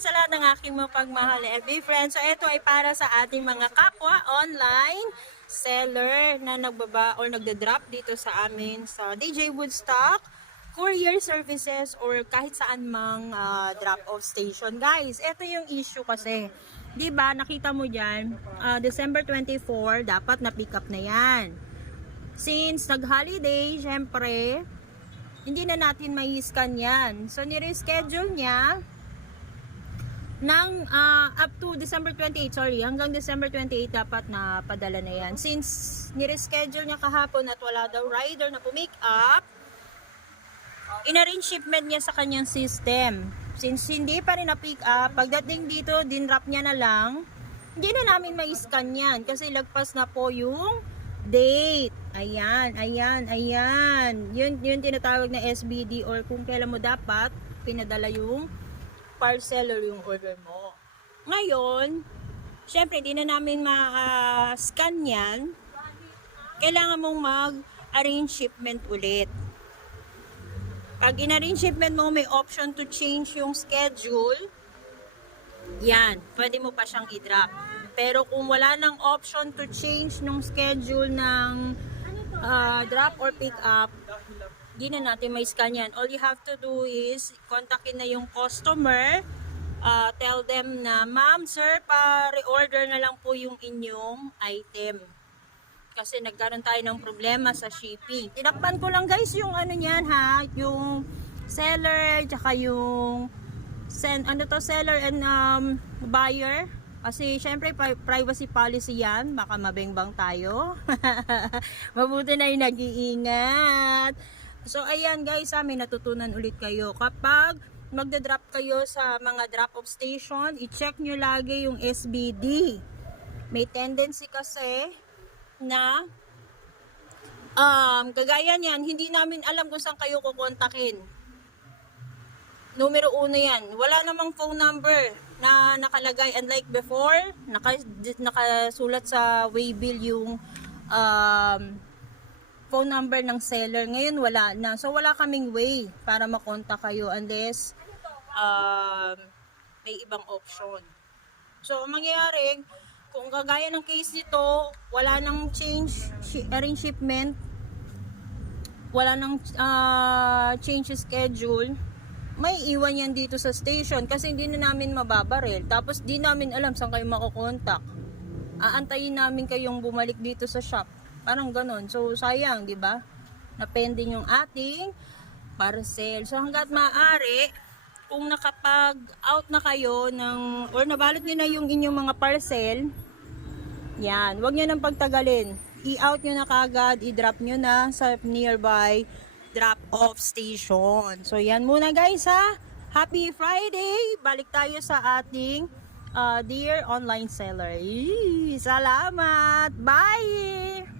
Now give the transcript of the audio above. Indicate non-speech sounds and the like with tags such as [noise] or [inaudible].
sa lahat ng aking mga pagmahal na FB friends. So ito ay para sa ating mga kapwa online seller na nagbaba or nagda-drop dito sa amin sa DJ Woodstock courier services or kahit saan mang ah, drop-off station. Guys, ito yung issue kasi. 'Di ba nakita mo diyan, December 24, dapat na-pick up na yan. Since nag-holiday, syempre, hindi na natin may scan yan. So, nireschedule niya ng ah, up to December 28, sorry, hanggang December 28 dapat na padala na yan. Since nireschedule niya kahapon at wala daw rider na pumick up, in-arrange shipment niya sa kanyang system. Since hindi pa rin na-pick up, pagdating dito, dinrap niya na lang, hindi na namin may scan yan kasi lagpas na po yung date. Ayan, ayan, ayan. Yun, yun tinatawag na SBD or kung kailan mo dapat pinadala yung parcel or yung order mo. Ngayon, syempre, hindi na namin ma-scan yan. Kailangan mong mag-arrange shipment ulit. Pag in-arrange shipment mo, may option to change yung schedule. Yan, pwede mo pa siyang i-drop. Pero kung wala nang option to change nung schedule ng ah, drop or pick up, di na natin may scan yan. All you have to do is kontakin na yung customer, ah, tell them na, Ma'am, sir, pa-reorder na lang po yung inyong item. Kasi nagkaroon tayo ng problema sa shipping. Tinakpan ko lang guys yung ano niyan ha, yung seller, tsaka yung send, ano to, seller and um, buyer. Kasi syempre pri- privacy policy yan, baka mabengbang tayo. [laughs] Mabuti na yung nag-iingat. So ayan guys, ha, may natutunan ulit kayo. Kapag magda-drop kayo sa mga drop-off station, i-check nyo lagi yung SBD. May tendency kasi na um, kagaya niyan, hindi namin alam kung saan kayo kukontakin. Numero uno yan. Wala namang phone number na nakalagay. Unlike before, naka, nakasulat sa waybill yung um, phone number ng seller. Ngayon wala na. So wala kaming way para makontak kayo unless um, may ibang option. So, ang mangyayari, kung kagaya ng case nito, wala nang change, shi- arrange shipment, wala nang ah, change schedule, may iwan yan dito sa station kasi hindi na namin mababaril. Tapos di namin alam saan kayo makukontak. Aantayin namin kayong bumalik dito sa shop. Parang ganon. So, sayang, di ba? Na pending yung ating parcel. So, hanggat maaari, kung nakapag-out na kayo ng, or nabalot nyo na yung inyong mga parcel, yan, wag nyo nang pagtagalin. I-out nyo na kagad, i-drop nyo na sa nearby drop-off station. So, yan muna guys ha. Happy Friday! Balik tayo sa ating uh, Dear Online Seller. Yee, salamat! Bye!